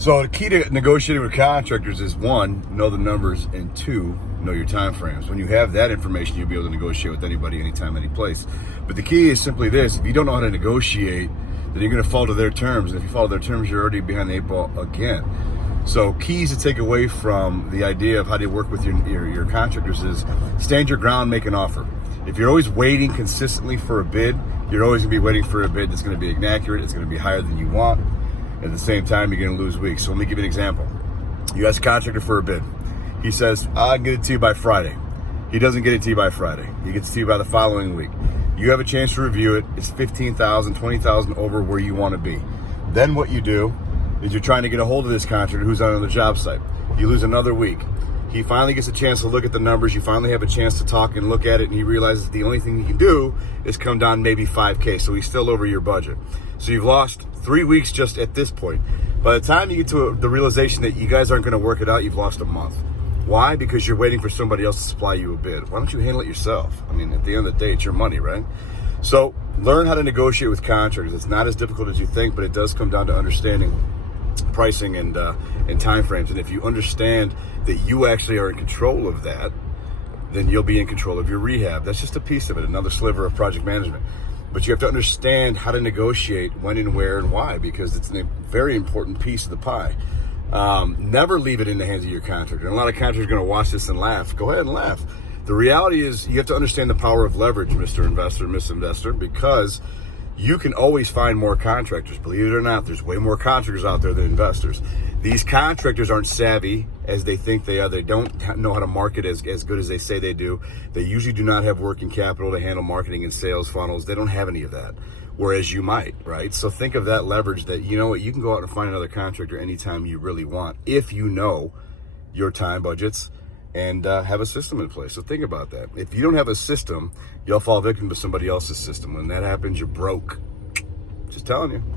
So the key to negotiating with contractors is one, know the numbers, and two, know your time frames. When you have that information, you'll be able to negotiate with anybody, anytime, any place. But the key is simply this: if you don't know how to negotiate, then you're going to fall to their terms. And if you follow their terms, you're already behind the 8 ball again. So keys to take away from the idea of how to work with your contractors is stand your ground, make an offer. If you're always waiting consistently for a bid, you're always going to be waiting for a bid that's going to be inaccurate. It's going to be higher than you want. At the same time, you're going to lose weeks. So let me give you an example. You ask a contractor for a bid. He says, I'll get it to you by Friday. He doesn't get it to you by Friday. He gets it to you by the following week. You have a chance to review it. It's $15,000, $20,000 over where you want to be. Then what you do is you're trying to get a hold of this contractor who's on the job site. You lose another week. He finally gets a chance to look at the numbers. You finally have a chance to talk and look at it, and he realizes the only thing he can do is come down maybe $5K. So he's still over your budget. So you've lost 3 weeks just at this point. By the time you get to the realization that you guys aren't going to work it out, you've lost a month. Why? Because you're waiting for somebody else to supply you a bid. Why don't you handle it yourself? I mean, at the end of the day, it's your money, right? So learn how to negotiate with contractors. It's not as difficult as you think, but it does come down to understanding pricing and time frames. And if you understand that you actually are in control of that, then you'll be in control of your rehab. That's just a piece of it, another sliver of project management. But you have to understand how to negotiate when and where and why, because it's a very important piece of the pie. Never leave it in the hands of your contractor. And a lot of contractors are going to watch this and laugh. Go ahead and laugh. The reality is you have to understand the power of leverage, Mr. Investor, Miss Investor, because you can always find more contractors. Believe it or not, there's way more contractors out there than investors. These contractors aren't savvy as they think they are. They don't know how to market as good as they say they do. They usually do not have working capital to handle marketing and sales funnels. They don't have any of that, whereas you might, right? So think of that leverage that, you know what, you can go out and find another contractor anytime you really want if you know your time budgets and have a system in place. So think about that. If you don't have a system, you'll fall victim to somebody else's system. When that happens, you're broke. Just telling you.